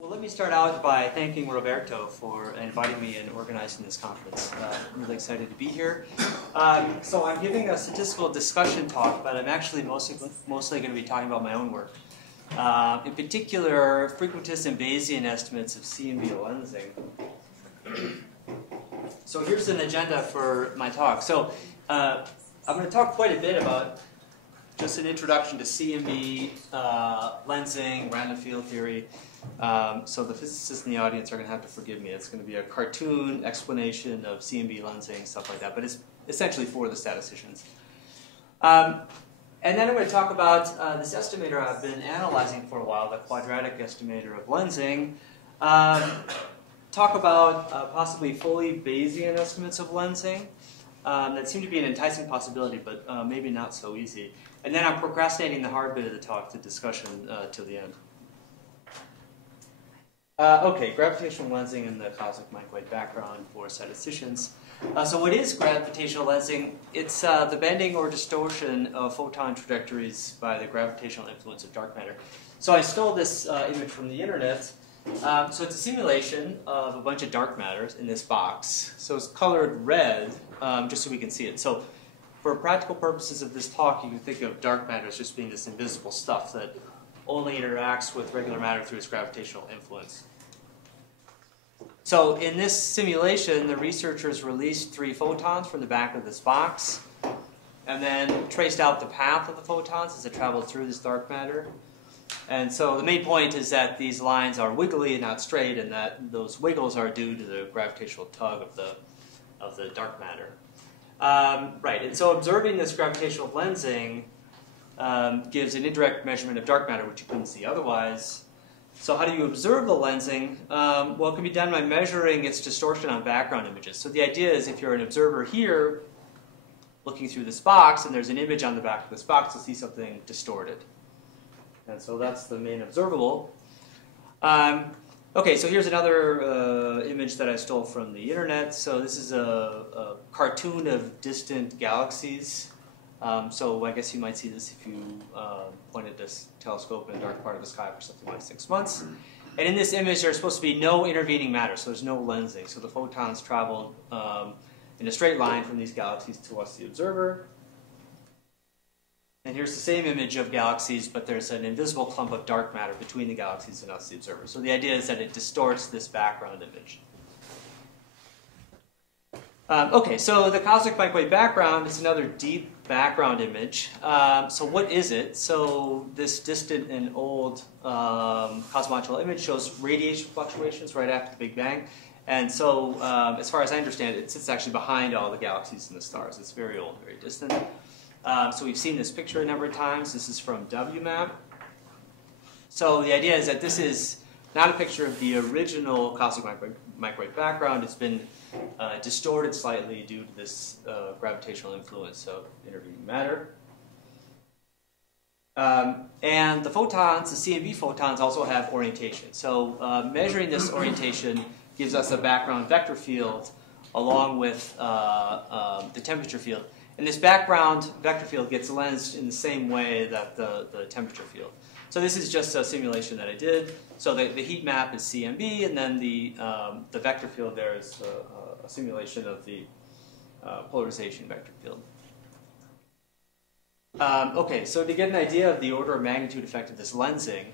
Well, let me start out by thanking Roberto for inviting me and organizing this conference. I'm really excited to be here. So I'm giving a statistical discussion talk, but I'm actually mostly going to be talking about my own work. In particular, Frequentist and Bayesian estimates of CMB lensing. So here's an agenda for my talk. So I'm going to talk quite a bit about just an introduction to CMB, lensing, random field theory. So the physicists in the audience are going to have to forgive me. It's going to be a cartoon explanation of CMB lensing, stuff like that, but it's essentially for the statisticians. And then I'm going to talk about this estimator I've been analyzing for a while, the quadratic estimator of lensing. Talk about possibly fully Bayesian estimates of lensing. That seem to be an enticing possibility, but maybe not so easy. And then I'm procrastinating the hard bit of the talk to discussion till the end. Okay, gravitational lensing and the cosmic microwave background for statisticians. So what is gravitational lensing? It's the bending or distortion of photon trajectories by the gravitational influence of dark matter. So I stole this image from the internet. So it's a simulation of a bunch of dark matters in this box. So it's colored red, just so we can see it. So for practical purposes of this talk, you can think of dark matter as just being this invisible stuff that only interacts with regular matter through its gravitational influence. So in this simulation, the researchers released 3 photons from the back of this box and then traced out the path of the photons as it traveled through this dark matter. And so the main point is that these lines are wiggly and not straight, and that those wiggles are due to the gravitational tug of the dark matter. Right, and so observing this gravitational lensing gives an indirect measurement of dark matter, which you couldn't see otherwise. So how do you observe the lensing? Well, it can be done by measuring its distortion on background images. So the idea is if you're an observer here, looking through this box, and there's an image on the back of this box, you'll see something distorted. And so that's the main observable. Okay, so here's another image that I stole from the internet. So this is a cartoon of distant galaxies. So I guess you might see this if you pointed this telescope in a dark part of the sky for something like 6 months. And in this image, there's supposed to be no intervening matter, so there's no lensing. So the photons traveled in a straight line from these galaxies to us, the observer. And here's the same image of galaxies, but there's an invisible clump of dark matter between the galaxies and us, the observer. So the idea is that it distorts this background image. Okay, so the cosmic microwave background is another deep background image. So what is it? So this distant and old cosmological image shows radiation fluctuations right after the Big Bang. And so as far as I understand it, it sits actually behind all the galaxies and the stars. It's very old, very distant. So we've seen this picture a number of times. This is from WMAP. So the idea is that this is not a picture of the original cosmic microwave background. It's been distorted slightly due to this gravitational influence of intervening matter. And the photons, the CMB photons, also have orientation. So measuring this orientation gives us a background vector field along with the temperature field. And this background vector field gets lensed in the same way that the temperature field. So this is just a simulation that I did. So the heat map is CMB, and then the vector field there is a simulation of the polarization vector field. Okay, so to get an idea of the order of magnitude effect of this lensing,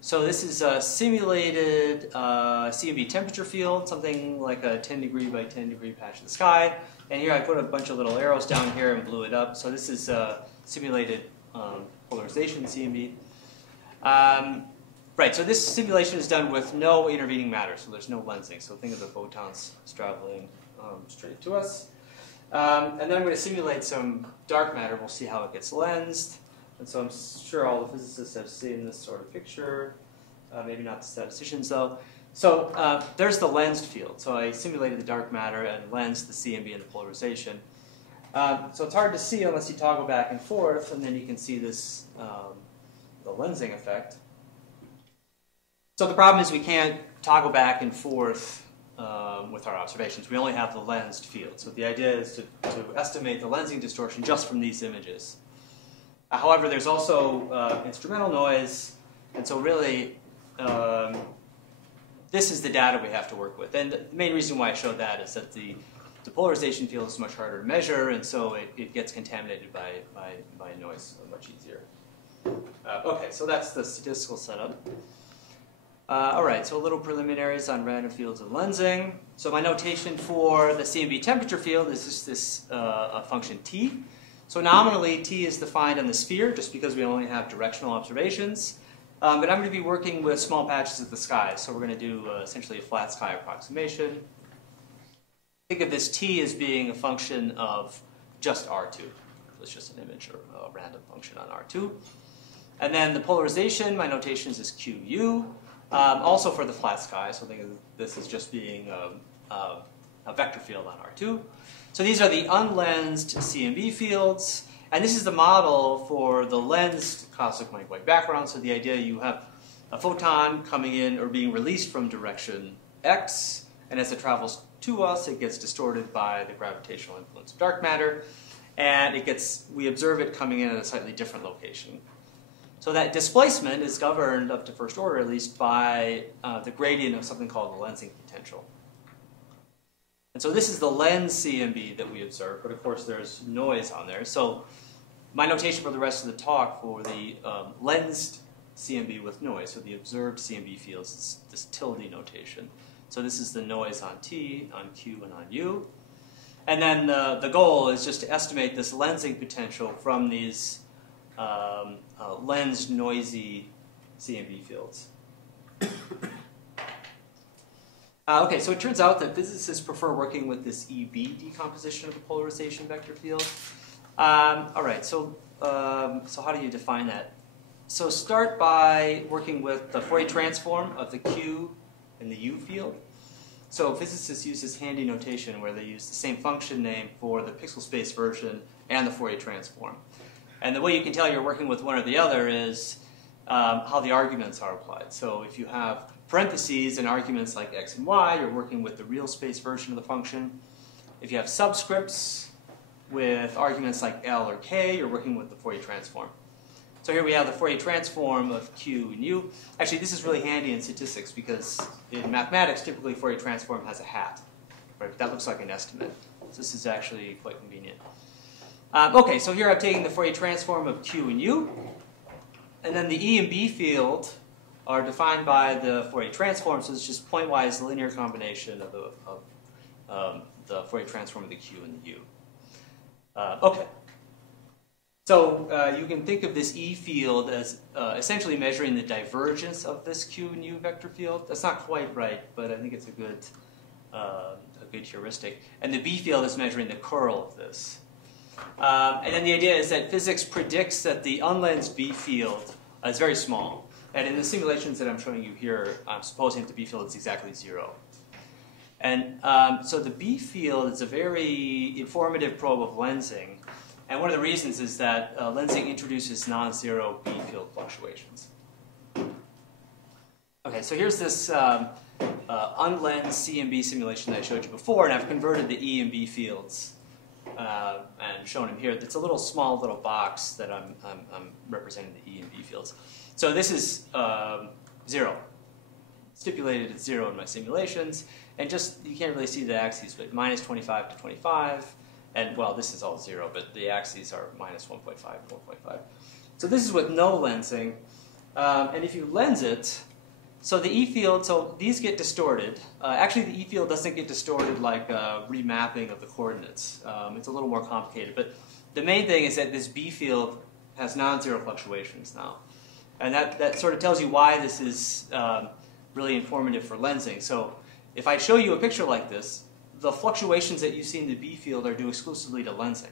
so this is a simulated CMB temperature field, something like a 10 degree by 10 degree patch of the sky. And here I put a bunch of little arrows down here and blew it up. So this is simulated polarization CMB. Right, so this simulation is done with no intervening matter, so there's no lensing. So think of the photons traveling straight to us. And then I'm going to simulate some dark matter. We'll see how it gets lensed. And so I'm sure all the physicists have seen this sort of picture. Maybe not the statisticians, though. So there's the lensed field. So I simulated the dark matter and lensed the CMB and the polarization. So it's hard to see unless you toggle back and forth, and then you can see this, the lensing effect. So the problem is we can't toggle back and forth with our observations. We only have the lensed field. So the idea is to estimate the lensing distortion just from these images. However, there's also instrumental noise, and so really this is the data we have to work with. And the main reason why I showed that is that the polarization field is much harder to measure, and so it gets contaminated by noise much easier. Okay, so that's the statistical setup. All right, so a little preliminaries on random fields and lensing. So my notation for the CMB temperature field is just this function t. So nominally, t is defined on the sphere, just because we only have directional observations. But I'm going to be working with small patches of the sky, so we're going to do essentially a flat sky approximation. Think of this t as being a function of just R2. It's just an image or a random function on R2. And then the polarization, my notation is QU. Also for the flat sky, so think of this as just being a vector field on R2. So these are the unlensed CMB fields, and this is the model for the lensed cosmic microwave background. So the idea you have a photon coming in or being released from direction x, and as it travels to us, it gets distorted by the gravitational influence of dark matter, and we observe it coming in at a slightly different location. So that displacement is governed, up to first order at least, by the gradient of something called the lensing potential. And so this is the lens CMB that we observe, but of course there's noise on there. So my notation for the rest of the talk for the lensed CMB with noise, so the observed CMB fields, is this tilde notation. So this is the noise on T, on Q, and on U. And then the goal is just to estimate this lensing potential from these lensed noisy CMB fields. Okay, so it turns out that physicists prefer working with this EB decomposition of the polarization vector field. All right, so how do you define that? So start by working with the Fourier transform of the Q and the U field. So physicists use this handy notation where they use the same function name for the pixel space version and the Fourier transform. And the way you can tell you're working with one or the other is how the arguments are applied. So if you have parentheses and arguments like x and y, you're working with the real space version of the function. If you have subscripts with arguments like L or K, you're working with the Fourier transform. So here we have the Fourier transform of Q and U. Actually, this is really handy in statistics because in mathematics, typically Fourier transform has a hat. Right? That looks like an estimate. So this is actually quite convenient. Okay, so here I'm taking the Fourier transform of Q and U. And then the E and B field are defined by the Fourier transform, so it's just pointwise linear combination of the Fourier transform of the Q and the U. Okay. So you can think of this E field as essentially measuring the divergence of this Q and U vector field. That's not quite right, but I think it's a good heuristic. And the B field is measuring the curl of this. And then the idea is that physics predicts that the unlensed B field is very small. And in the simulations that I'm showing you here, I'm supposing that the B field is exactly 0. And so the B field is a very informative probe of lensing. And one of the reasons is that lensing introduces non-zero B field fluctuations. Okay, so here's this unlensed CMB simulation that I showed you before, and I've converted the E and B fields and shown them here. It's a little small little box that I'm representing the E and B fields. So this is 0. Stipulated at 0 in my simulations, and just, you can't really see the axes, but minus 25 to 25, and well, this is all 0, but the axes are minus 1.5 and 1.5. So this is with no lensing, and if you lens it, so the E field, so these get distorted. Actually, the E field doesn't get distorted like remapping of the coordinates. It's a little more complicated, but the main thing is that this B field has non-zero fluctuations now. And that sort of tells you why this is really informative for lensing. So if I show you a picture like this, the fluctuations that you see in the B field are due exclusively to lensing.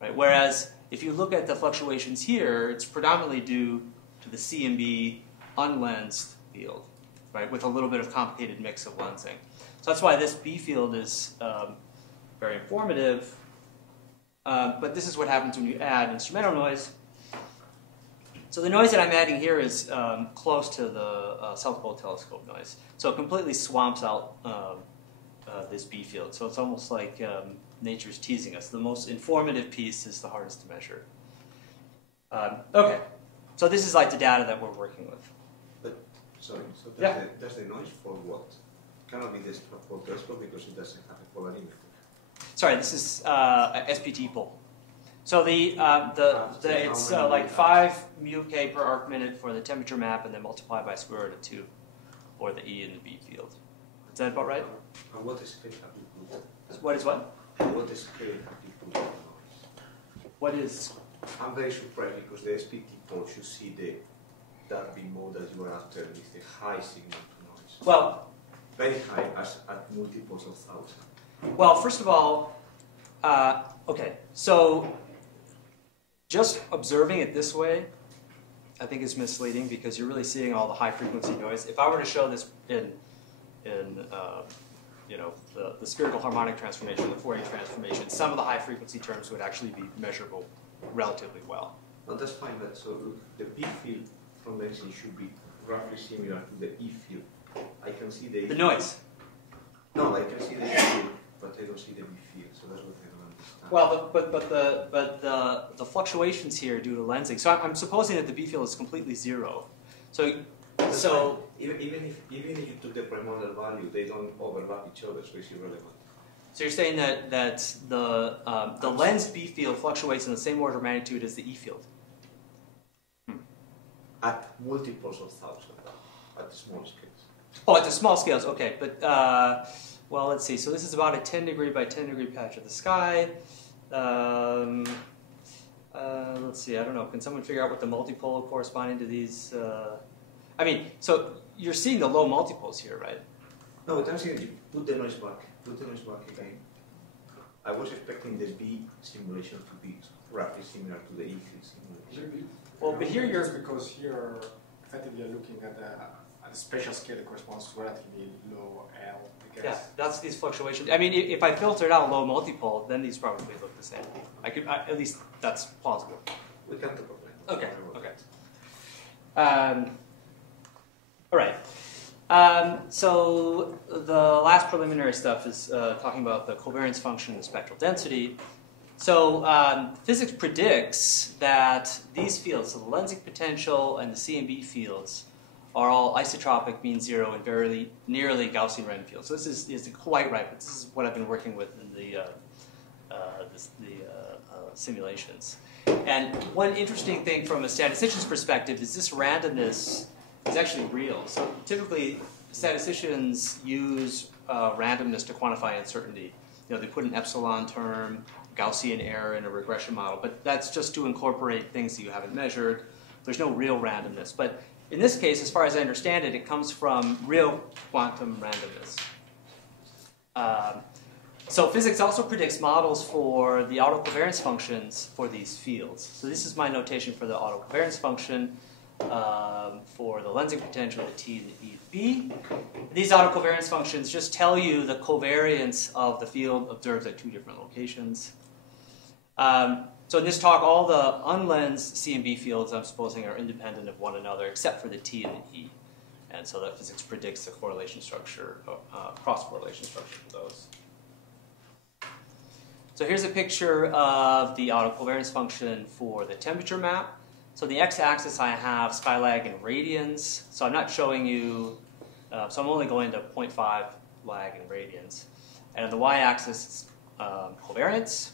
Right? Whereas if you look at the fluctuations here, it's predominantly due to the CMB unlensed field, right, with a little bit of complicated mix of lensing. So that's why this B field is very informative. But this is what happens when you add instrumental noise. So the noise that I'm adding here is close to the South Pole Telescope noise. So it completely swamps out this B field. So it's almost like nature's teasing us. The most informative piece is the hardest to measure. Okay, so this is like the data that we're working with. But Sorry, so does the noise for what? Cannot be the Stratford pole because it doesn't have a polarimeter. Sorry, this is a SPT pole. So it's like 5 mu k per arc minute for the temperature map, and then multiply by square root of 2, or the E in the B field. Is that about right? And what scale have you put? What is what? What scale have you put on noise? What is? I'm very surprised because the SPT pole should see that big mode that you are after is the high signal to noise. Well, very high, as at multiples of 1,000. Well, first of all, okay, so just observing it this way, I think is misleading because you're really seeing all the high frequency noise. If I were to show this in you know, the spherical harmonic transformation, the Fourier transformation, some of the high frequency terms would actually be measurable relatively well. No, that's fine, but so look, the B field from lensing should be roughly similar to the E field. I can see the noise. No, I can see the E field, but I don't see the B field, so that's what I don't understand. Well, but the fluctuations here due to lensing. So I'm supposing that the B field is completely zero. So even if you took the primordial value, they don't overlap each other, so it's irrelevant. So you're saying that the lens B field fluctuates in the same order of magnitude as the E field? At multiples of 1,000, at the small scales. Oh, at the small scales, okay. But, well, let's see. So this is about a 10 degree by 10 degree patch of the sky. Let's see, I don't know. Can someone figure out what the multipole corresponding to these... I mean, so you're seeing the low multiples here, right? No, but I'm saying you put the noise back. Put the noise back again. I was expecting the B simulation to be roughly similar to the E field simulation. Well, but here you're... because here, effectively, you're looking at the spatial scale that corresponds to relatively low L, I guess. Yeah, that's these fluctuations. I mean, if I filtered out low multipole, then these probably look the same. At least that's plausible. We can talk about it. Okay. All right. So the last preliminary stuff is talking about the covariance function and the spectral density. So physics predicts that these fields, so the lensing potential and the CMB fields, are all isotropic, mean zero, and very nearly Gaussian random fields. So this is quite right, but this is what I've been working with in the simulations. And one interesting thing from a statistician's perspective is this randomness is actually real. So typically, statisticians use randomness to quantify uncertainty. You know, they put an epsilon term, Gaussian error in a regression model, but that's just to incorporate things that you haven't measured. There's no real randomness. But in this case, as far as I understand it, it comes from real quantum randomness. So physics also predicts models for the autocovariance functions for these fields. So this is my notation for the autocovariance function for the lensing potential, the T and the E and B. These autocovariance functions just tell you the covariance of the field observed at two different locations. So in this talk, all the unlensed CMB fields, I'm supposing, are independent of one another, except for the T and the E. And so that physics predicts the correlation structure, cross-correlation structure for those. So here's a picture of the autocovariance function for the temperature map. So the x-axis I have skylag in radians. So I'm not showing you, so I'm only going to 0.5 lag in radians. And on the y-axis, covariance.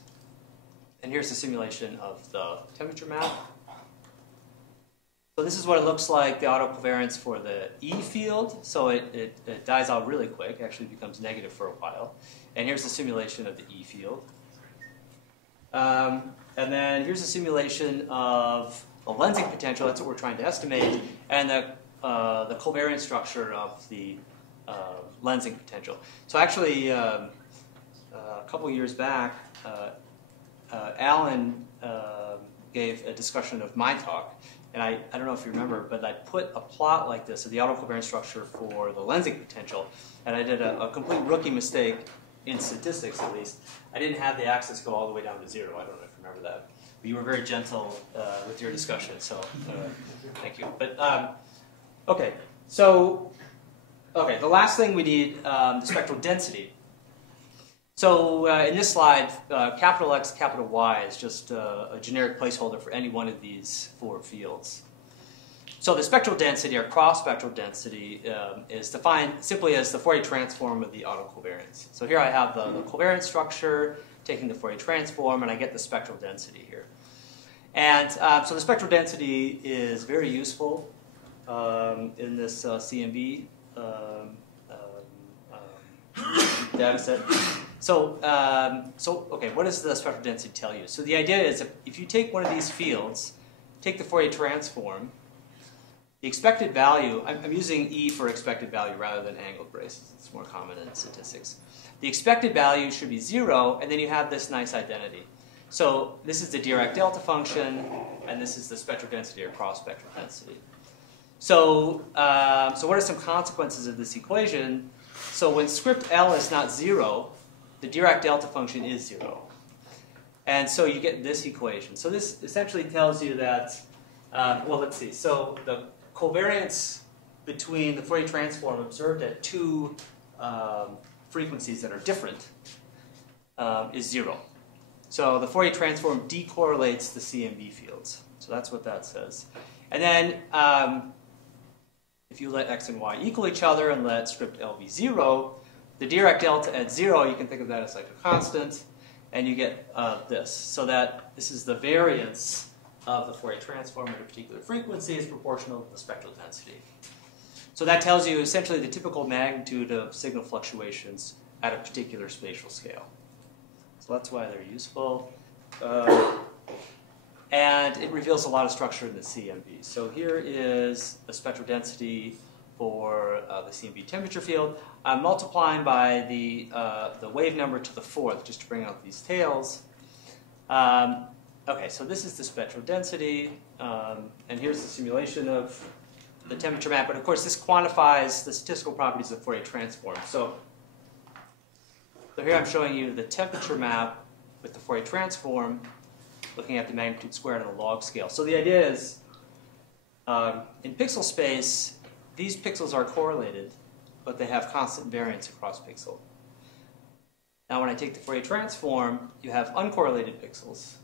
And here's the simulation of the temperature map. So this is what it looks like, the autocovariance for the E field. So it dies out really quick, actually becomes negative for a while. And here's the simulation of the E field. And then here's a simulation of the lensing potential, that's what we're trying to estimate, and the covariance structure of the lensing potential. So actually, a couple years back, Alan gave a discussion of my talk, and I don't know if you remember, but I put a plot like this of the autocovariance structure for the lensing potential, and I did a complete rookie mistake in statistics, at least. I didn't have the axis go all the way down to zero. I don't know if you remember that. But you were very gentle with your discussion, so thank you. But okay, so the last thing we need, the spectral density. So in this slide, capital X, capital Y is just a generic placeholder for any one of these four fields. So the spectral density, or cross-spectral density, is defined simply as the Fourier transform of the autocovariance. So here I have the covariance structure, taking the Fourier transform, and I get the spectral density here. And so the spectral density is very useful in this CMB data set. So, okay, what does the spectral density tell you? So the idea is if you take one of these fields, take the Fourier transform, the expected value, I'm using E for expected value rather than angled braces. It's more common in statistics. The expected value should be 0, and then you have this nice identity. So this is the Dirac delta function, and this is the spectral density or cross-spectral density. So, so what are some consequences of this equation? So when script L is not 0, the Dirac delta function is 0. And so you get this equation. So this essentially tells you that, well, let's see. So the covariance between the Fourier transform observed at two frequencies that are different is 0. So the Fourier transform decorrelates the CMB fields. So that's what that says. And then if you let x and y equal each other and let script L be 0, the Dirac delta at 0, you can think of that as like a constant, and you get this. So that this is the variance of the Fourier transform at a particular frequency is proportional to the spectral density. So that tells you essentially the typical magnitude of signal fluctuations at a particular spatial scale. So that's why they're useful. And it reveals a lot of structure in the CMB. So here is the spectral density for the CMB temperature field. I'm multiplying by the wave number to the 4th just to bring out these tails. Okay, so this is the spectral density, and here's the simulation of the temperature map. But of course, this quantifies the statistical properties of Fourier transform. So here I'm showing you the temperature map with the Fourier transform, looking at the magnitude squared on a log scale. So the idea is, in pixel space, these pixels are correlated, but they have constant variance across pixel. Now when I take the Fourier transform, you have uncorrelated pixels,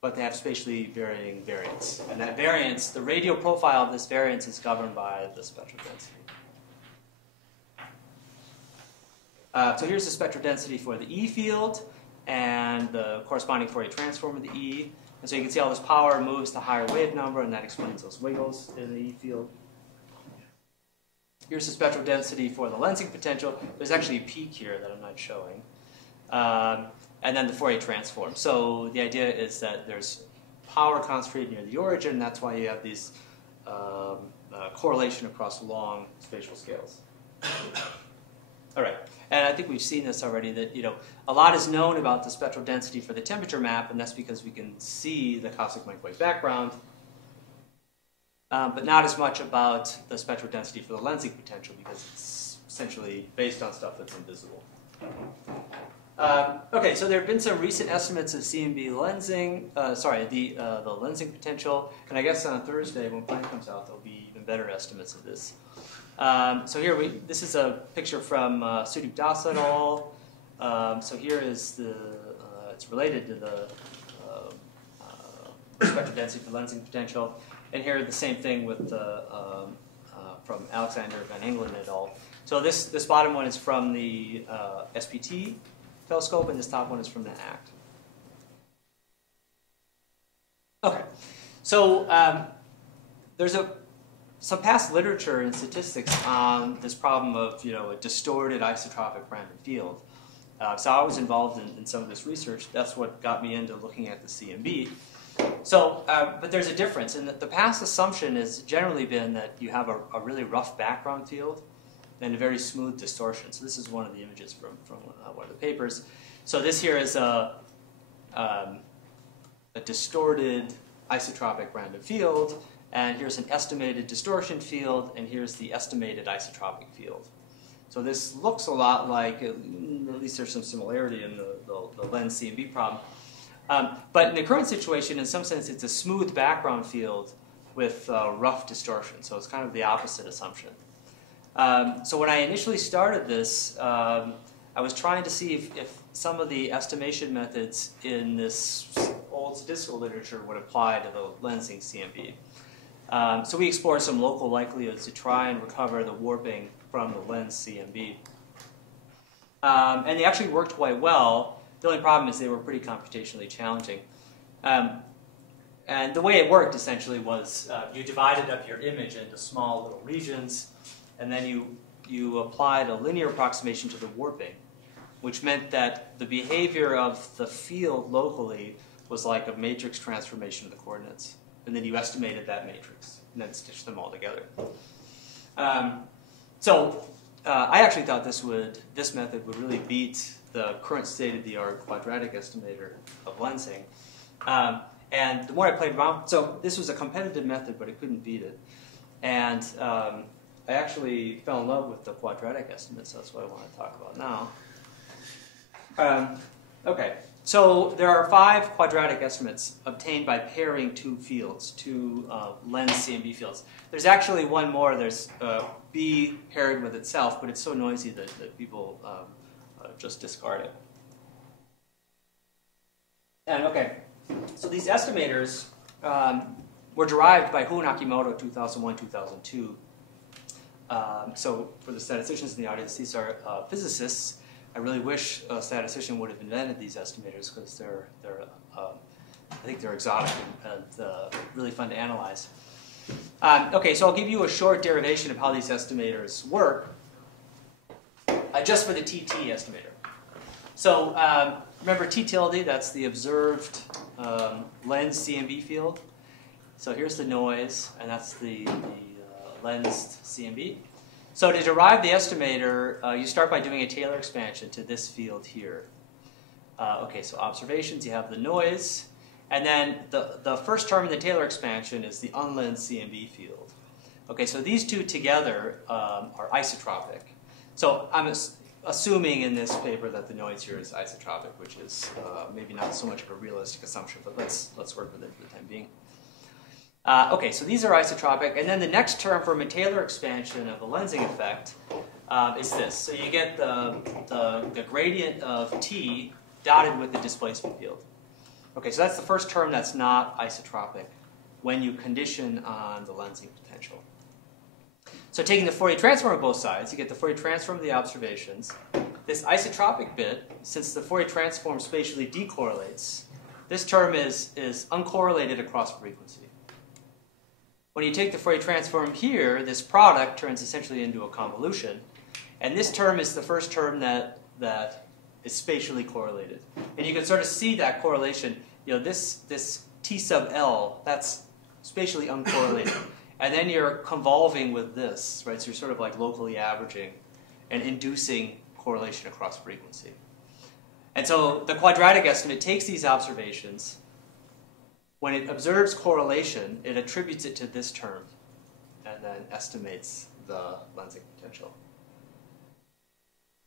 but they have spatially varying variance. And that variance, the radial profile of this variance is governed by the spectral density. So here's the spectral density for the E field and the corresponding Fourier transform of the E. And so you can see all this power moves to higher wave number, and that explains those wiggles in the E field. Here's the spectral density for the lensing potential. There's actually a peak here that I'm not showing. And then the Fourier transform. So the idea is that there's power concentrated near the origin, and that's why you have these correlation across long spatial scales. All right, and I think we've seen this already, that a lot is known about the spectral density for the temperature map, and that's because we can see the cosmic microwave background, but not as much about the spectral density for the lensing potential because it's essentially based on stuff that's invisible. Okay, so there have been some recent estimates of CMB lensing, the lensing potential, and I guess on Thursday when Plan comes out, there'll be even better estimates of this. So here, this is a picture from Sudip Das et al. So here is it's related to the spectral density for lensing potential. And here the same thing with from Alexander Van Engelen et al. So this bottom one is from the SPT telescope, and this top one is from the ACT. Okay, so there's some past literature in statistics on this problem of a distorted isotropic random field. So I was involved in some of this research. That's what got me into looking at the CMB. So, but there's a difference, and the past assumption has generally been that you have a really rough background field and a very smooth distortion. So this is one of the images from one of the papers. So this here is a distorted isotropic random field, and here's an estimated distortion field, and here's the estimated isotropic field. So this looks a lot like, at least there's some similarity in the lens CMB problem. But in the current situation, in some sense, it's a smooth background field with rough distortion. So it's kind of the opposite assumption. So when I initially started this, I was trying to see if some of the estimation methods in this old statistical literature would apply to the lensing CMB. So we explored some local likelihoods to try and recover the warping from the lens CMB. And they actually worked quite well. The only problem is they were pretty computationally challenging. And the way it worked essentially was you divided up your image into small little regions, and then you applied a linear approximation to the warping, which meant that the behavior of the field locally was like a matrix transformation of the coordinates. And then you estimated that matrix, and then stitched them all together. I actually thought this method would really beat the current state-of-the-art quadratic estimator of lensing. And the more I played around, so this was a competitive method, but it couldn't beat it. And I actually fell in love with the quadratic estimates, so that's what I want to talk about now. Okay. So there are 5 quadratic estimates obtained by pairing two fields, two lens CMB fields. There's actually one more. There's B paired with itself, but it's so noisy that people just discard it. And okay, so these estimators were derived by Hu and Akimoto 2001-2002. So for the statisticians in the audience, these are physicists. I really wish a statistician would have invented these estimators because I think they're exotic and really fun to analyze. Okay, so I'll give you a short derivation of how these estimators work, just for the TT estimator. So remember T tilde, that's the observed lens CMB field. So here's the noise, and that's the lensed CMB. So to derive the estimator, you start by doing a Taylor expansion to this field here. Okay, so observations, you have the noise, and then the first term in the Taylor expansion is the unlensed CMB field. Okay, so these two together are isotropic. So I'm assuming in this paper that the noise here is isotropic, which is maybe not so much of a realistic assumption, but let's work with it for the time being. Okay, so these are isotropic, and then the next term from a Taylor expansion of the lensing effect is this. So you get the gradient of T dotted with the displacement field. Okay, so that's the first term that's not isotropic when you condition on the lensing potential. So taking the Fourier transform of both sides, you get the Fourier transform of the observations. This isotropic bit, since the Fourier transform spatially decorrelates, this term is uncorrelated across frequency. When you take the Fourier transform here, this product turns essentially into a convolution. And this term is the first term that is spatially correlated. And you can sort of see that correlation. You know, this T sub L, that's spatially uncorrelated. And then you're convolving with this, right? So you're sort of like locally averaging and inducing correlation across frequency. And so the quadratic estimate takes these observations. When it observes correlation, it attributes it to this term and then estimates the lensing potential.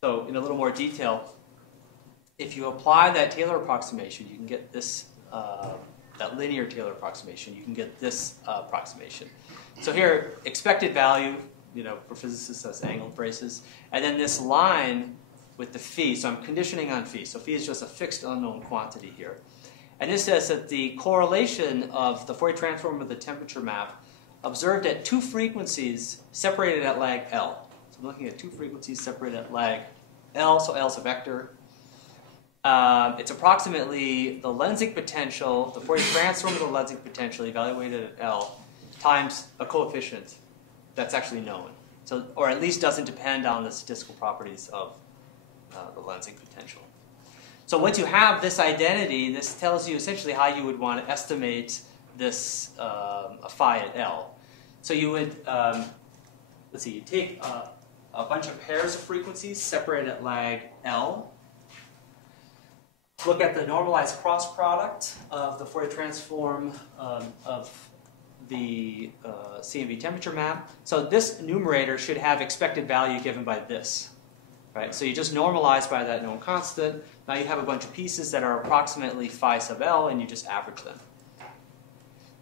So in a little more detail, if you apply that Taylor approximation, you can get this, that linear Taylor approximation, you can get this approximation. So here, expected value, you know, for physicists that's angled braces, and then this line with the phi, so I'm conditioning on phi. So phi is just a fixed unknown quantity here. And this says that the correlation of the Fourier transform of the temperature map observed at two frequencies separated at lag L. So I'm looking at two frequencies separated at lag L, so L is a vector. It's approximately the lensing potential, the Fourier transform of the lensing potential evaluated at L, times a coefficient that's actually known. So, or at least doesn't depend on the statistical properties of the lensing potential. So once you have this identity, this tells you essentially how you would want to estimate this phi at L. So you would, let's see, you take a bunch of pairs of frequencies separated at lag L, look at the normalized cross product of the Fourier transform of the CMB temperature map. So this numerator should have expected value given by this. Right? So you just normalize by that known constant. Now you have a bunch of pieces that are approximately phi sub L, and you just average them.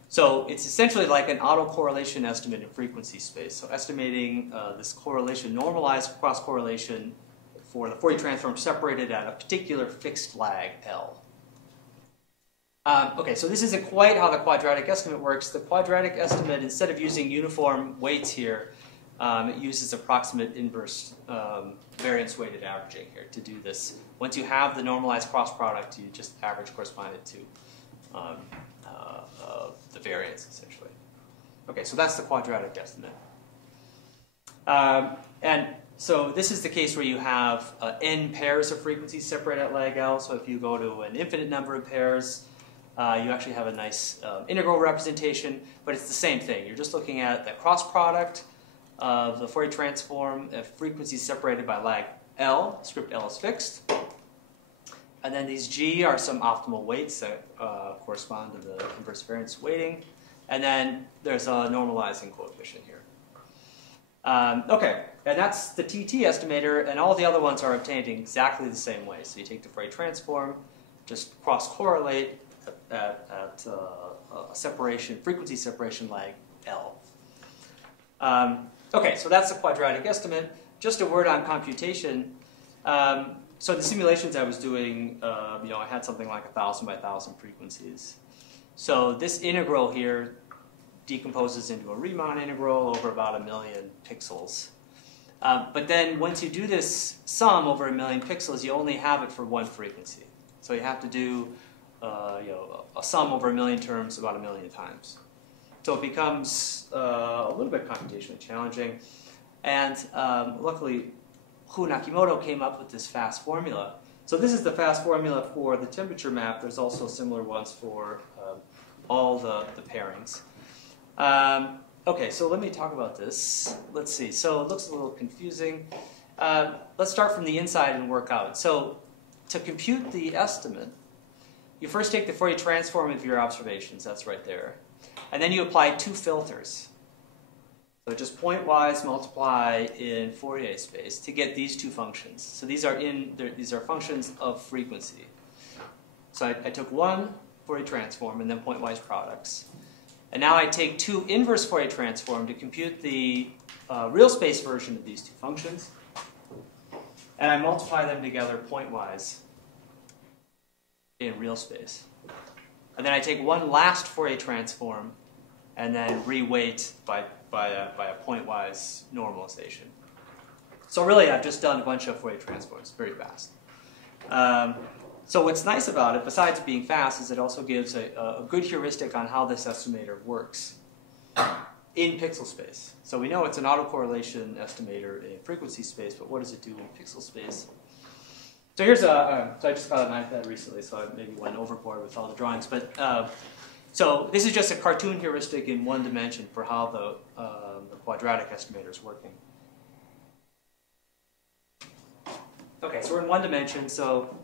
So it's essentially like an autocorrelation estimate in frequency space. So estimating this correlation, normalized cross-correlation for the Fourier transform separated at a particular fixed lag L. Okay, so this isn't quite how the quadratic estimate works. The quadratic estimate, instead of using uniform weights here, it uses approximate inverse variance weighted averaging here to do this. Once you have the normalized cross product, you just average corresponded to the variance, essentially. Okay, so that's the quadratic estimate. And so this is the case where you have n pairs of frequencies separated at lag L. So if you go to an infinite number of pairs, you actually have a nice integral representation, but it's the same thing. You're just looking at the cross product of the Fourier transform of frequencies separated by lag L. Script L is fixed. And then these G are some optimal weights that correspond to the inverse variance weighting. And then there's a normalizing coefficient here. Okay, and that's the TT estimator, and all the other ones are obtained in exactly the same way. So you take the Fourier transform, just cross-correlate at a separation, frequency separation lag L. Okay, so that's the quadratic estimate. Just a word on computation. So the simulations I was doing, I had something like 1,000 by 1,000 frequencies. So this integral here decomposes into a Riemann integral over about 1 million pixels. But then once you do this sum over 1 million pixels, you only have it for one frequency. So you have to do a sum over 1 million terms about 1 million times. So it becomes a little bit computationally challenging. And luckily, Hu Nakimoto came up with this fast formula. So this is the fast formula for the temperature map. There's also similar ones for all the pairings. Okay, so let me talk about this. Let's see. So it looks a little confusing. Let's start from the inside and work out. So to compute the estimate, you first take the Fourier transform of your observations. That's right there. And then you apply two filters. So just pointwise multiply in Fourier space to get these two functions. So these are functions of frequency. So I took one Fourier transform and then pointwise products. And now I take two inverse Fourier transform to compute the real space version of these two functions. And I multiply them together pointwise in real space. And then I take one last Fourier transform and then reweight by a pointwise normalization. So really, I've just done a bunch of Fourier transforms very fast. So what's nice about it, besides being fast, is it also gives a good heuristic on how this estimator works in pixel space. So we know it's an autocorrelation estimator in frequency space, but what does it do in pixel space? So here's so I just got an iPad recently, so I maybe went overboard with all the drawings. But so this is just a cartoon heuristic in one dimension for how the quadratic estimator is working. Okay, so we're in one dimension. So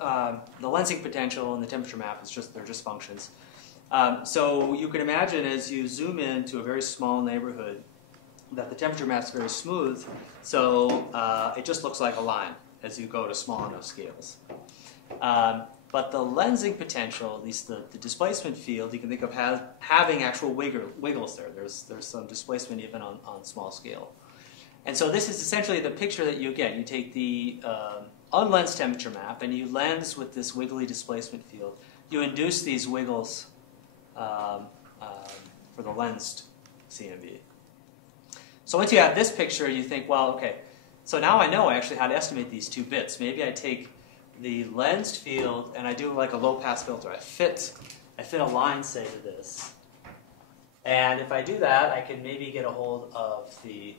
the lensing potential and the temperature map they're just functions. So you can imagine as you zoom in to a very small neighborhood that the temperature map's very smooth. So it just looks like a line as you go to small enough scales. But the lensing potential, at least the displacement field, you can think of having actual wiggles there. There's some displacement even on small scale. And so this is essentially the picture that you get. You take the unlensed temperature map and you lens with this wiggly displacement field. You induce these wiggles for the lensed CMB. So once you have this picture, you think, well, okay, so now I know actually how to estimate these two bits. Maybe I take the lensed field and I do like a low-pass filter. I fit a line, say, to this. And if I do that, I can maybe get a hold of the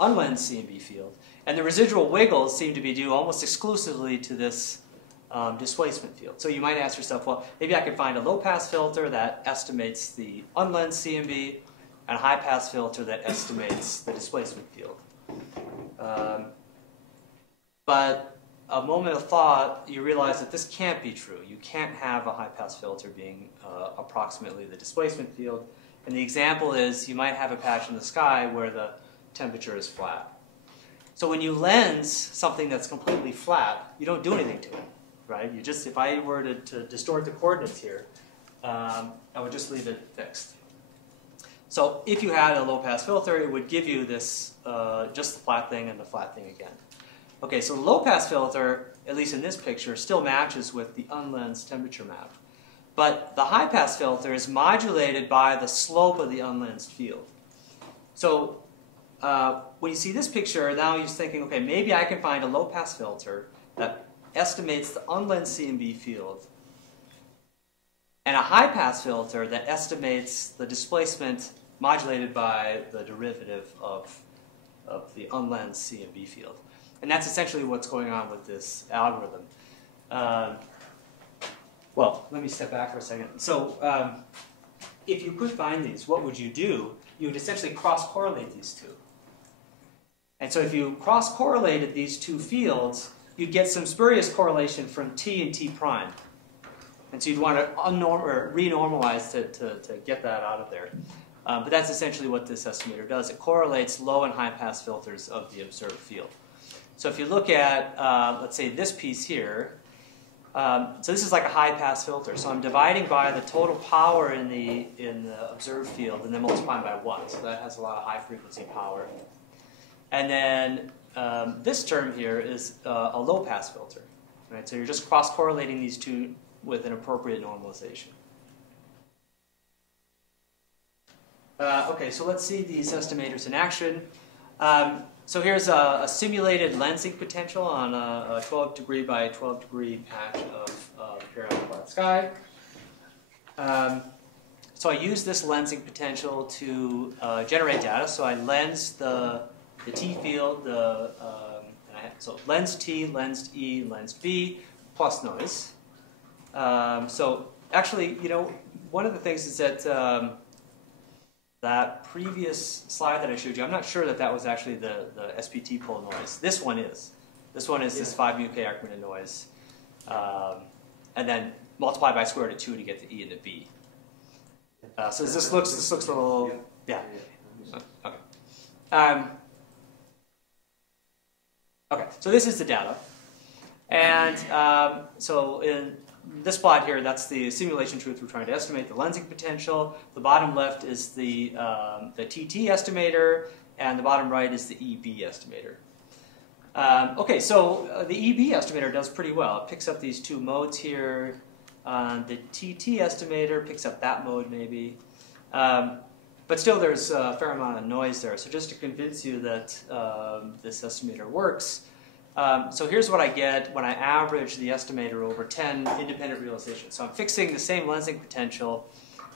unlensed CMB field. And the residual wiggles seem to be due almost exclusively to this displacement field. So you might ask yourself, well, maybe I could find a low-pass filter that estimates the unlensed CMB and a high-pass filter that estimates the displacement field. But a moment of thought, you realize that this can't be true. You can't have a high-pass filter being approximately the displacement field. And the example is you might have a patch in the sky where the temperature is flat. So when you lens something that's completely flat, you don't do anything to it, right? You just, if I were to distort the coordinates here, I would just leave it fixed. So if you had a low-pass filter, it would give you this, just the flat thing and the flat thing again. Okay, so the low-pass filter, at least in this picture, still matches with the unlensed temperature map. But the high-pass filter is modulated by the slope of the unlensed field. So when you see this picture, now you're thinking, okay, maybe I can find a low-pass filter that estimates the unlensed CMB field, and a high-pass filter that estimates the displacement modulated by the derivative of the unlensed CMB field. And that's essentially what's going on with this algorithm. Well, let me step back for a second. So if you could find these, what would you do? You would essentially cross-correlate these two. And so if you cross-correlated these two fields, you'd get some spurious correlation from T and T prime. And so you'd want to renormalize to get that out of there. But that's essentially what this estimator does. It correlates low and high pass filters of the observed field. So if you look at, let's say, this piece here, so this is like a high pass filter. So I'm dividing by the total power in the observed field and then multiplying by 1. So that has a lot of high frequency power. And then this term here is a low pass filter. Right? So you're just cross-correlating these two with an appropriate normalization. Okay, so let's see these estimators in action. So here's a simulated lensing potential on a 12 degree by 12 degree patch of periodic flat sky. So I use this lensing potential to generate data. So I lens the T field, so lensed T, lensed E, lensed B, plus noise. So actually, you know, one of the things is that that previous slide that I showed you, I'm not sure that that was actually the SPT pole noise. This one is. This one is this 5 mu k Ackermann noise. And then multiply by square root of 2 to get the E and the B. So this looks a little, yeah. Okay. Okay, so this is the data. And so in this plot here, that's the simulation truth we're trying to estimate, the lensing potential. The bottom left is the TT estimator, and the bottom right is the EB estimator. Okay, so the EB estimator does pretty well. It picks up these two modes here. The TT estimator picks up that mode maybe. But still there's a fair amount of noise there. So just to convince you that this estimator works, so here's what I get when I average the estimator over 10 independent realizations. So I'm fixing the same lensing potential,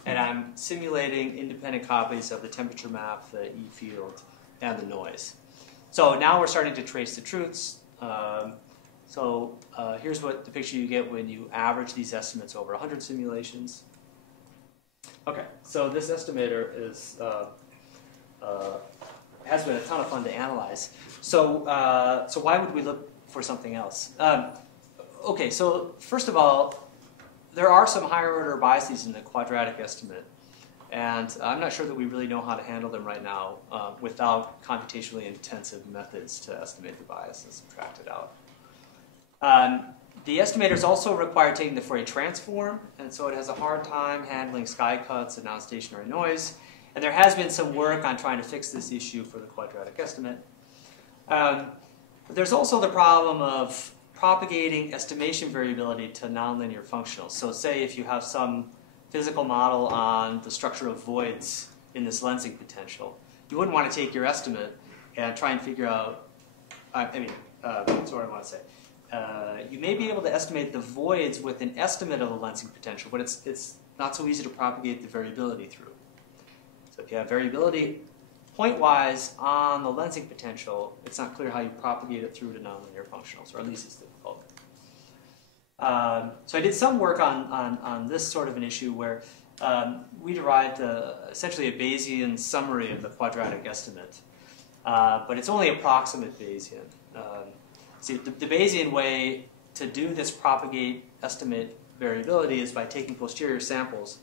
and I'm simulating independent copies of the temperature map, the E field, and the noise. So now we're starting to trace the truths. Here's what the picture you get when you average these estimates over 100 simulations. Okay, so this estimator is has been a ton of fun to analyze. So why would we look for something else? Okay, so first of all, there are some higher order biases in the quadratic estimate, and I'm not sure that we really know how to handle them right now without computationally intensive methods to estimate the bias and subtract it out. The estimators also require taking the Fourier transform, and so it has a hard time handling sky cuts and non-stationary noise. And there has been some work on trying to fix this issue for the quadratic estimate. There's also the problem of propagating estimation variability to nonlinear functionals. So say if you have some physical model on the structure of voids in this lensing potential, you wouldn't want to take your estimate and try and figure out, that's what I want to say. You may be able to estimate the voids with an estimate of the lensing potential, but it's not so easy to propagate the variability through. So if you have variability point-wise on the lensing potential, it's not clear how you propagate it through to nonlinear functionals, or at least it's difficult. So I did some work on this sort of an issue where we derived essentially a Bayesian summary of the quadratic estimate, but it's only approximate Bayesian. See, the Bayesian way to do this propagate estimate variability is by taking posterior samples,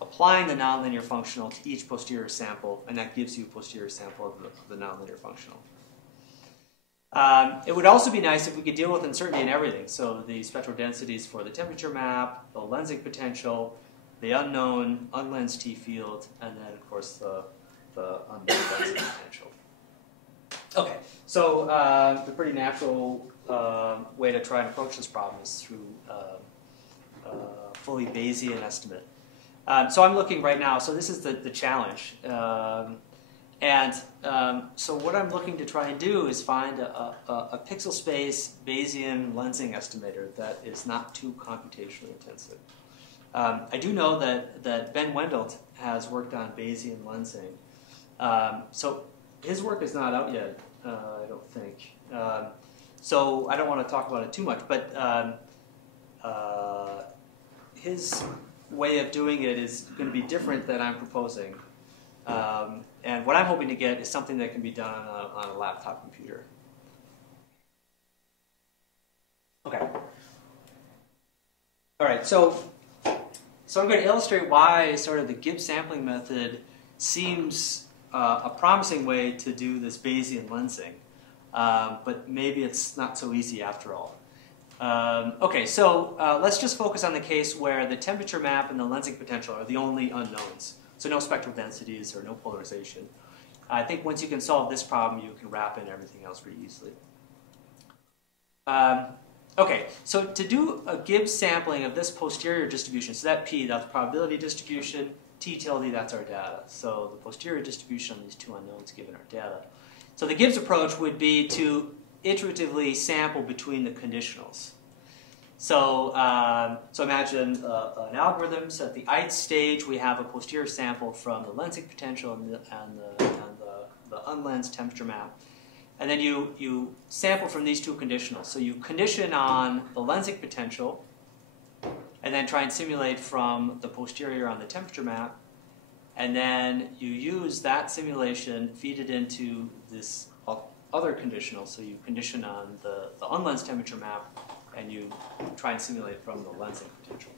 applying the nonlinear functional to each posterior sample, and that gives you a posterior sample of the nonlinear functional. It would also be nice if we could deal with uncertainty in everything. So the spectral densities for the temperature map, the lensing potential, the unknown unlensed T field, and then of course the unknown lensing potential. Okay, so the pretty natural way to try and approach this problem is through fully Bayesian estimate. So I'm looking right now, so this is the challenge. So what I'm looking to try and do is find a pixel space Bayesian lensing estimator that is not too computationally intensive. I do know that Ben Wendelt has worked on Bayesian lensing. So his work is not out yet, I don't think. So I don't want to talk about it too much, but his way of doing it is going to be different than I'm proposing. And what I'm hoping to get is something that can be done on a laptop computer. Okay. All right, so I'm going to illustrate why sort of the Gibbs sampling method seems a promising way to do this Bayesian lensing, but maybe it's not so easy after all. Okay, so let's just focus on the case where the temperature map and the lensing potential are the only unknowns. So no spectral densities or no polarization. I think once you can solve this problem, you can wrap in everything else pretty easily. Okay, so to do a Gibbs sampling of this posterior distribution, so that P, that's probability distribution, T tilde, that's our data. So the posterior distribution on these two unknowns given our data. So the Gibbs approach would be to iteratively sample between the conditionals. So, so imagine an algorithm. So at the ith stage, we have a posterior sample from the lensing potential and the unlensed temperature map. And then you sample from these two conditionals. So you condition on the lensing potential, and then try and simulate from the posterior on the temperature map. And then you use that simulation, feed it into this other conditional. So you condition on the unlensed temperature map, and you try and simulate from the lensing potential.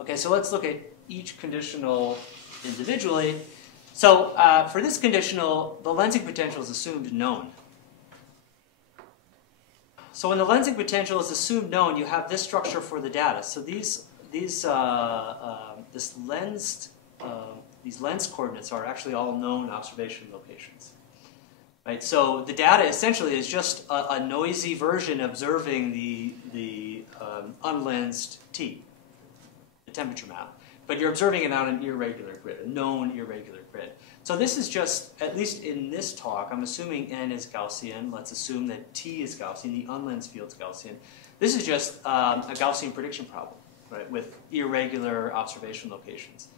Okay, so let's look at each conditional individually. So for this conditional, the lensing potential is assumed known. So when the lensing potential is assumed known, you have this structure for the data. So these lens coordinates are actually all known observation locations. Right, so the data essentially is just a noisy version observing the unlensed T, the temperature map. But you're observing it on an irregular grid, a known irregular grid. So this is just, at least in this talk, I'm assuming N is Gaussian. Let's assume that T is Gaussian, the unlensed field's Gaussian. This is just a Gaussian prediction problem, right, with irregular observation locations.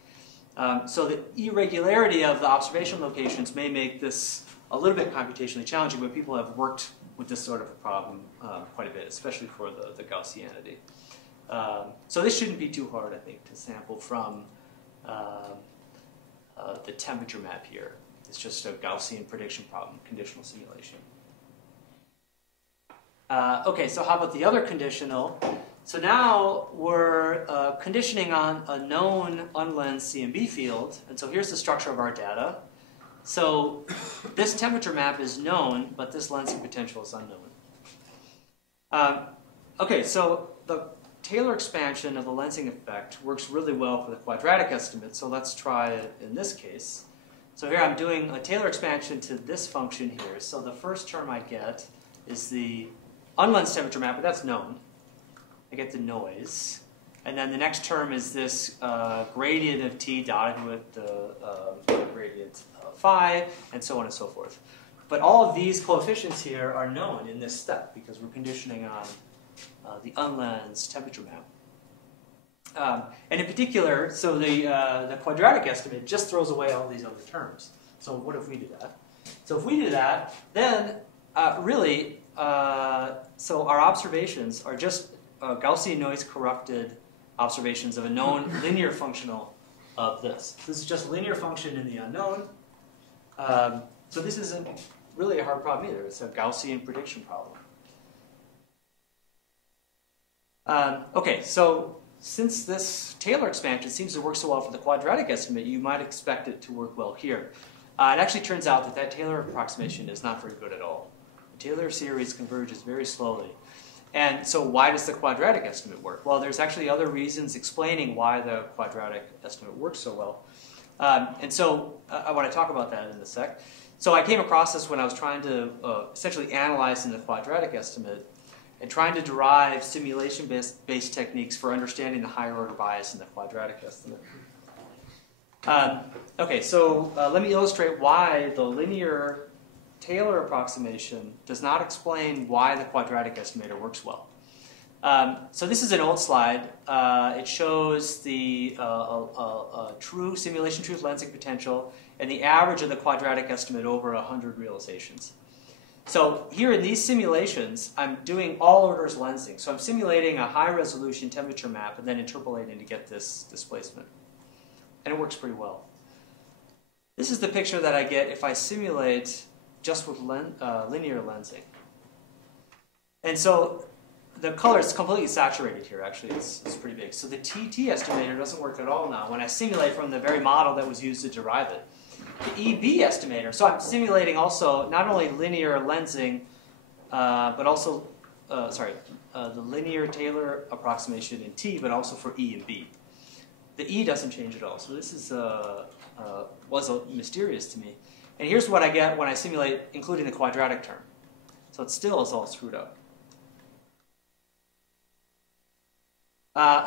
So the irregularity of the observation locations may make this a little bit computationally challenging, but people have worked with this sort of a problem quite a bit, especially for the Gaussianity. So this shouldn't be too hard, I think, to sample from the temperature map here. It's just a Gaussian prediction problem, conditional simulation. Okay, so how about the other conditional? So now we're conditioning on a known unlensed CMB field, and so here's the structure of our data. So this temperature map is known, but this lensing potential is unknown. Okay, so the Taylor expansion of the lensing effect works really well for the quadratic estimate, so let's try it in this case. So here I'm doing a Taylor expansion to this function here. So the first term I get is the unlensed temperature map, but that's known. I get the noise. And then the next term is this gradient of T dotted with the gradient phi, and so on and so forth. But all of these coefficients here are known in this step because we're conditioning on the unlensed temperature map. And in particular, so the quadratic estimate just throws away all these other terms. So what if we do that? So if we do that, then really, so our observations are just Gaussian noise corrupted observations of a known linear functional of this. This is just a linear function in the unknown. So this isn't really a hard problem either. It's a Gaussian prediction problem. Okay, so since this Taylor expansion seems to work so well for the quadratic estimate, you might expect it to work well here. It actually turns out that Taylor approximation is not very good at all. The Taylor series converges very slowly. And so why does the quadratic estimate work? Well, there's actually other reasons explaining why the quadratic estimate works so well. And so I want to talk about that in a sec. So I came across this when I was trying to essentially analyze in the quadratic estimate and trying to derive simulation-based techniques for understanding the higher order bias in the quadratic estimate. Okay, so let me illustrate why the linear Taylor approximation does not explain why the quadratic estimator works well. So this is an old slide. It shows the true simulation truth lensing potential and the average of the quadratic estimate over 100 realizations. So here in these simulations, I'm doing all orders lensing. So I'm simulating a high resolution temperature map and then interpolating to get this displacement. And it works pretty well. This is the picture that I get if I simulate just with linear lensing. And so the color is completely saturated here, actually. It's pretty big. So the TT estimator doesn't work at all now when I simulate from the very model that was used to derive it. The EB estimator, so I'm simulating also not only linear lensing, but also, the linear Taylor approximation in T, but also for E and B. The E doesn't change at all, so this is, was mysterious to me. And here's what I get when I simulate including the quadratic term. So it still is all screwed up.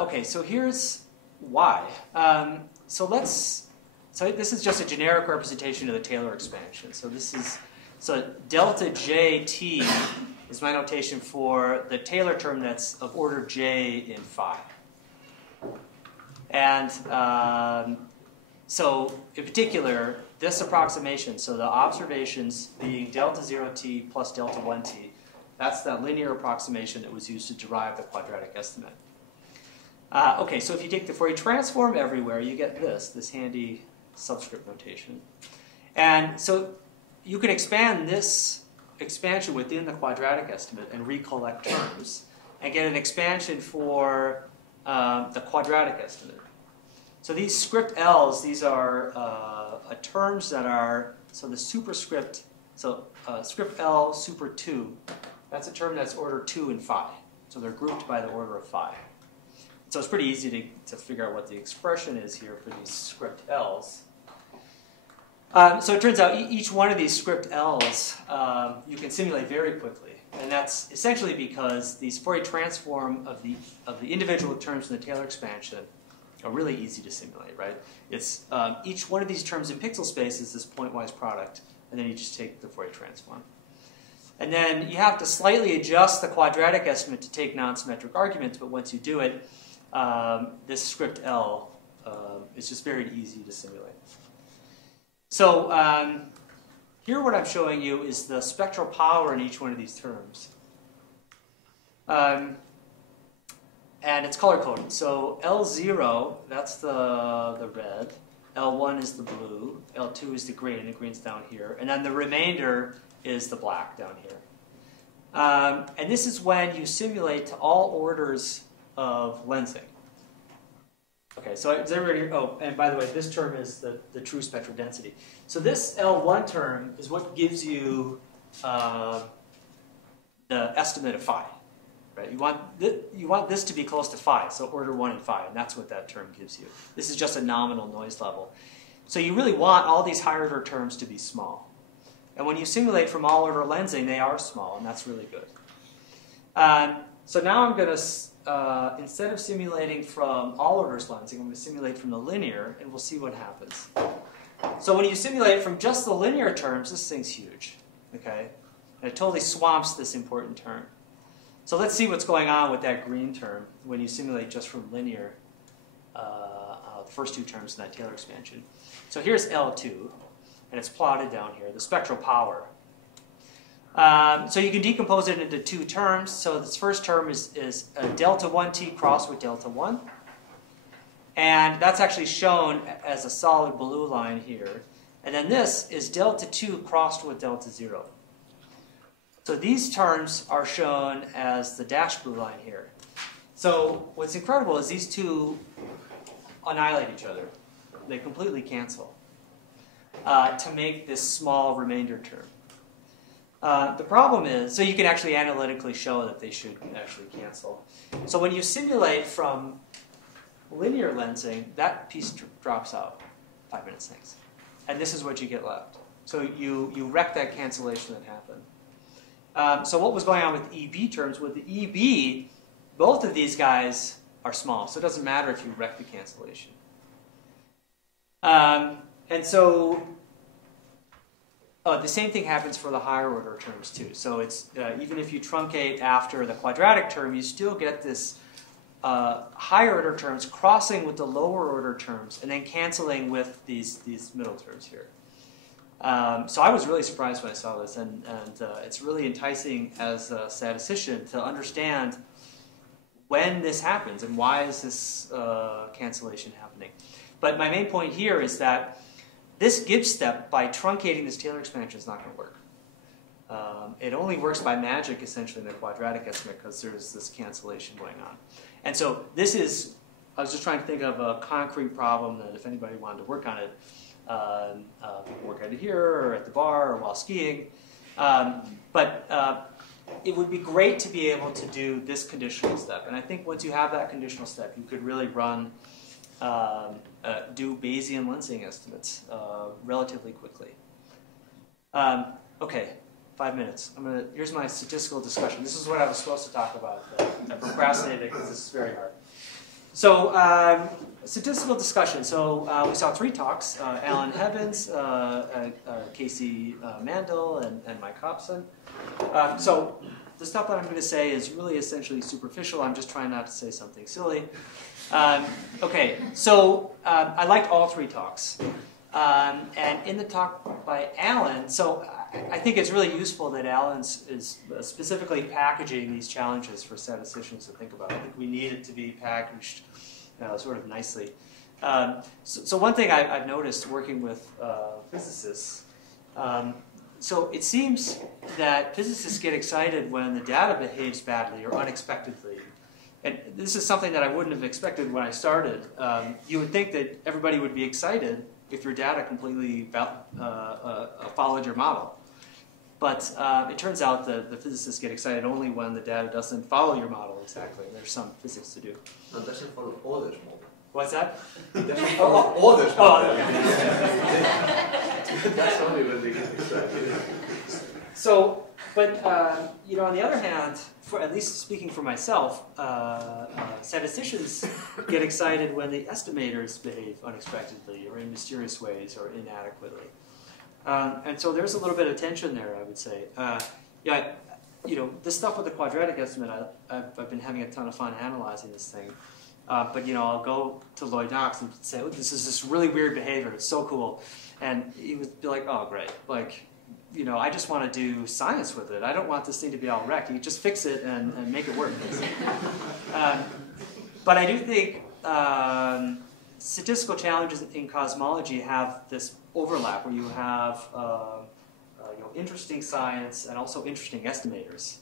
Okay, so here's why. So this is just a generic representation of the Taylor expansion. So delta JT is my notation for the Taylor term that's of order J in phi. And so in particular, this approximation, so the observations being delta 0t plus delta 1t, that's that linear approximation that was used to derive the quadratic estimate. Okay, so if you take the Fourier transform everywhere, you get this handy subscript notation. And so you can expand this expansion within the quadratic estimate and recollect terms and get an expansion for the quadratic estimate. So these script L's, these are terms that are, so the superscript, so script L super 2, that's a term that's order 2 in phi. So they're grouped by the order of phi. So it's pretty easy to figure out what the expression is here for these script L's. So it turns out each one of these script L's you can simulate very quickly. And that's essentially because these Fourier transform of the individual terms in the Taylor expansion are really easy to simulate, right? It's each one of these terms in pixel space is this pointwise product, and then you just take the Fourier transform. And then you have to slightly adjust the quadratic estimate to take non-symmetric arguments, but once you do it, this script L is just very easy to simulate. So here what I'm showing you is the spectral power in each one of these terms. And it's color-coded. So L0, that's the red. L1 is the blue. L2 is the green, and the green's down here. And then the remainder is the black down here. And this is when you simulate to all orders of lensing. Okay, so is everybody, oh, and by the way, this term is the true spectral density. So this L1 term is what gives you the estimate of phi. Right? You want this to be close to phi, so order 1 in phi, and that's what that term gives you. This is just a nominal noise level. So you really want all these higher order terms to be small. And when you simulate from all order lensing, they are small, and that's really good. So now I'm going to, instead of simulating from all orders lensing, I'm going to simulate from the linear, and we'll see what happens. So when you simulate from just the linear terms, this thing's huge. Okay? And it totally swamps this important term. So let's see what's going on with that green term when you simulate just from linear, the first two terms in that Taylor expansion. So here's L2, and it's plotted down here, the spectral power. So you can decompose it into two terms. So this first term is delta 1t crossed with delta 1. And that's actually shown as a solid blue line here. And then this is delta 2 crossed with delta 0. So these terms are shown as the dashed blue line here. So what's incredible is these two annihilate each other. They completely cancel to make this small remainder term. The problem is, so you can actually analytically show that they should actually cancel. So when you simulate from linear lensing, that piece drops out 5 minutes, thanks. And this is what you get left. So you wreck that cancellation that happened. So what was going on with EB terms? With the EB, both of these guys are small, so it doesn't matter if you wreck the cancellation. And so the same thing happens for the higher order terms too. So it's even if you truncate after the quadratic term, you still get this higher order terms crossing with the lower order terms and then canceling with these middle terms here. So I was really surprised when I saw this, and it's really enticing as a statistician to understand when this happens and why is this cancellation happening. But my main point here is that this Gibbs step, by truncating this Taylor expansion, is not going to work. It only works by magic, essentially, in the quadratic estimate because there's this cancellation going on. And so this is, I was just trying to think of a concrete problem that if anybody wanted to work on it, work at it here or at the bar or while skiing. But it would be great to be able to do this conditional step. And I think once you have that conditional step, you could really run, do Bayesian lensing estimates relatively quickly. Okay, 5 minutes. Here's my statistical discussion. This is what I was supposed to talk about. I procrastinated because this is very hard. So statistical discussion. So we saw 3 talks, Alan Hebbins, Casey Mandel, and Mike Hobson. So the stuff that I'm going to say is really essentially superficial. I'm just trying not to say something silly. Okay, so I liked all 3 talks. And in the talk by Alan, so I think it's really useful that Alan is specifically packaging these challenges for statisticians to think about. I think we need it to be packaged sort of nicely. So one thing I've noticed working with physicists, so it seems that physicists get excited when the data behaves badly or unexpectedly. And this is something that I wouldn't have expected when I started. You would think that everybody would be excited if your data completely followed your model. But it turns out that the physicists get excited only when the data doesn't follow your model exactly. There's some physics to do. No, it doesn't follow others' model. What's that? It doesn't follow others' model. Okay. That's only when they get excited. So, but on the other hand, at least speaking for myself, statisticians get excited when the estimators behave unexpectedly or in mysterious ways or inadequately. And so there's a little bit of tension there, I would say. This stuff with the quadratic estimate, I've been having a ton of fun analyzing this thing. But I'll go to Lloyd Knox and say, oh, this is this really weird behavior. It's so cool. And he would be like, oh, great. Like, I just want to do science with it. I don't want this thing to be all wrecked. You just fix it and make it work. But I do think statistical challenges in cosmology have this overlap where you have interesting science and also interesting estimators.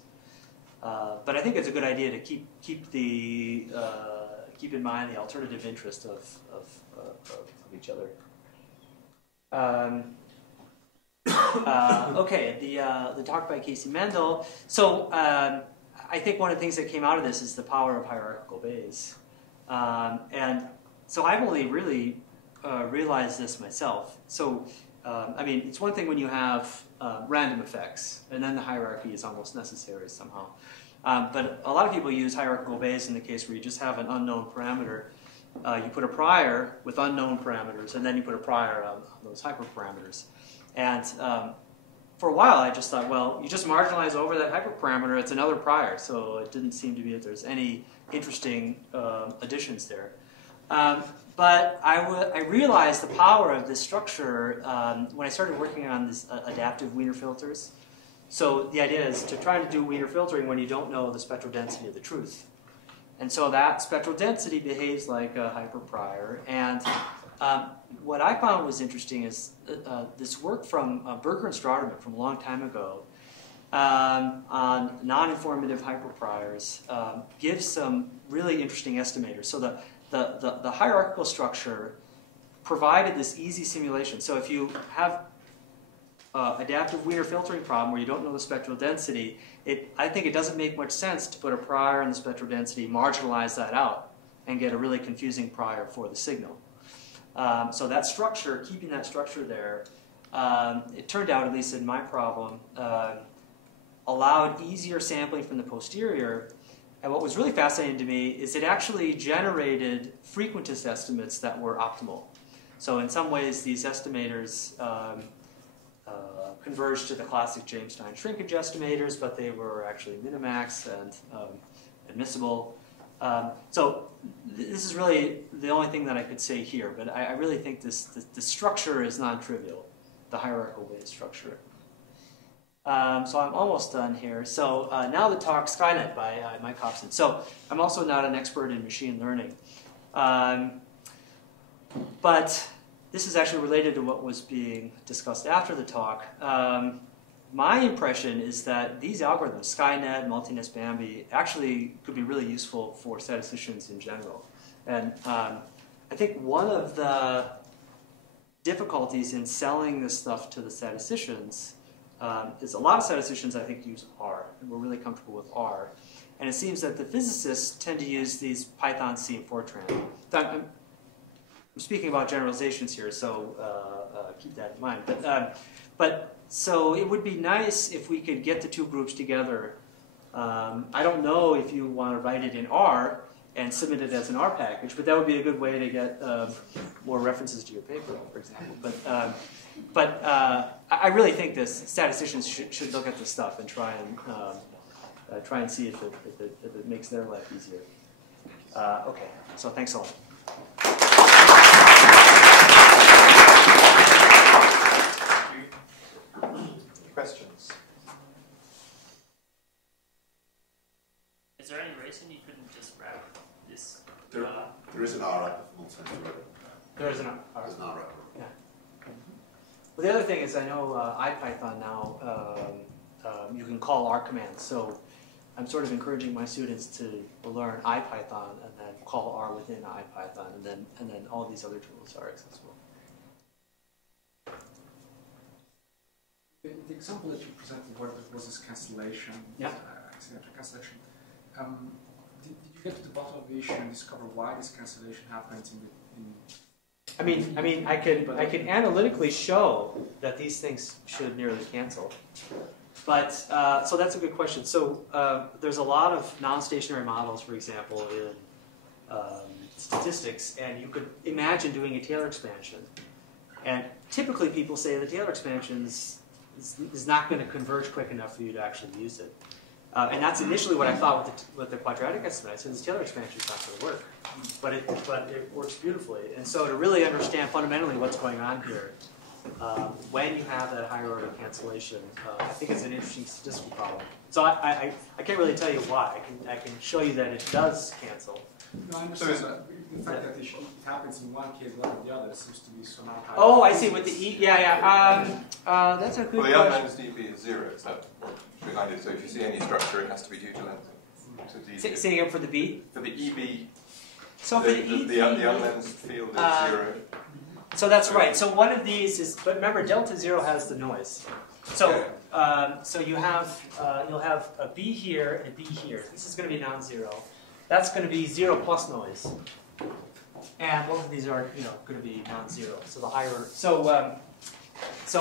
But I think it's a good idea to keep in mind the alternative interest of each other. Okay, the talk by Casey Mandel. So I think one of the things that came out of this is the power of hierarchical Bayes. And so I've only really realized this myself. So, it's one thing when you have random effects, and then the hierarchy is almost necessary somehow. But a lot of people use hierarchical Bayes in the case where you just have an unknown parameter. You put a prior with unknown parameters, and then you put a prior on those hyperparameters. And for a while, I just thought, well, you just marginalize over that hyperparameter, it's another prior. So it didn't seem to be that there's any interesting additions there. But I realized the power of this structure when I started working on this adaptive Wiener filters. So the idea is to try to do Wiener filtering when you don't know the spectral density of the truth. And so that spectral density behaves like a hyperprior. And what I found was interesting is this work from Berger and Straderman from a long time ago on non-informative hyperpriors gives some really interesting estimators. So the hierarchical structure provided this easy simulation. So if you have adaptive Wiener filtering problem where you don't know the spectral density, I think it doesn't make much sense to put a prior in the spectral density, marginalize that out, and get a really confusing prior for the signal. So that structure, keeping that structure there, it turned out, at least in my problem, allowed easier sampling from the posterior. And what was really fascinating to me is it actually generated frequentist estimates that were optimal. So in some ways, these estimators converged to the classic James-Stein shrinkage estimators, but they were actually minimax and admissible. So this is really the only thing that I could say here, but I really think the structure is non-trivial, the hierarchical way to structure it. So I'm almost done here. So now the talk, Skynet by Mike Hobson. So I'm also not an expert in machine learning. But this is actually related to what was being discussed after the talk. My impression is that these algorithms, Skynet, Multinest, Bambi, actually could be really useful for statisticians in general. And I think one of the difficulties in selling this stuff to the statisticians is a lot of statisticians, I think, use R, and we're really comfortable with R. And it seems that the physicists tend to use these Python, C, and Fortran. I'm speaking about generalizations here, so keep that in mind. But so it would be nice if we could get the two groups together. I don't know if you want to write it in R and submit it as an R package, but that would be a good way to get more references to your paper, for example. But I really think this statisticians should look at this stuff and try and see if it makes their life easier. Okay, so thanks a lot. Questions? Is there any reason you couldn't just wrap this? There is an R wrapper for multi-sensory. There is an R. There's an R wrapper. Yeah. Well, the other thing is I know IPython now, you can call R commands. So I'm sort of encouraging my students to learn IPython and then call R within IPython, and then all these other tools are accessible. The example that you presented where there was this cancellation, yeah. Accidental cancellation, did you get to the bottom of the issue and discover why this cancellation happens I mean, I can analytically show that these things should nearly cancel. But, so that's a good question. So there's a lot of non-stationary models, for example, in statistics, and you could imagine doing a Taylor expansion. And typically people say the Taylor expansion is not going to converge quick enough for you to actually use it. And that's initially what I thought with the quadratic estimate. I said this Taylor expansion is not going to work. But it works beautifully. And so to really understand fundamentally what's going on here, when you have that higher order cancellation, I think it's an interesting statistical problem. So I can't really tell you why. I can show you that it does cancel. No, I understand that. The fact that it happens in one case, not in the other, seems to be somehow high. Oh, I see. With the E, yeah. That's a good question. Well, the unlens dB is 0. Is that what's behind it? So if you see any structure, it has to be due to lensing. Say again for the B? For the EB, so the unlensed field is 0. So that's right. So one of these is, but remember, delta 0 has the noise. So so you have you'll have a B here and a B here. This is going to be non-zero. That's going to be 0 plus noise. And both of these are, going to be non-zero. So the higher. So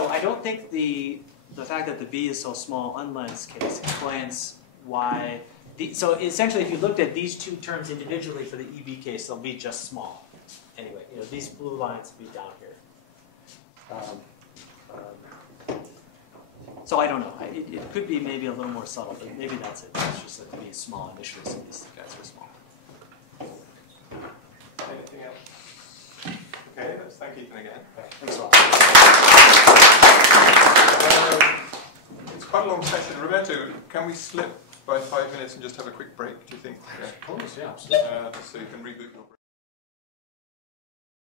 I don't think the fact that the B is so small, unlensed case, explains why. So essentially, if you looked at these two terms individually for the EB case, they'll be just small. Anyway, these blue lines will be down here. So I don't know. It could be maybe a little more subtle, but maybe that's it. It's just that the B is small initially, so these guys are small. Anything else? Okay, let's thank Ethan again. Okay, thanks a lot. It's quite a long session. Roberto, can we slip by 5 minutes and just have a quick break, do you think? Of course, yeah, absolutely. So you can reboot your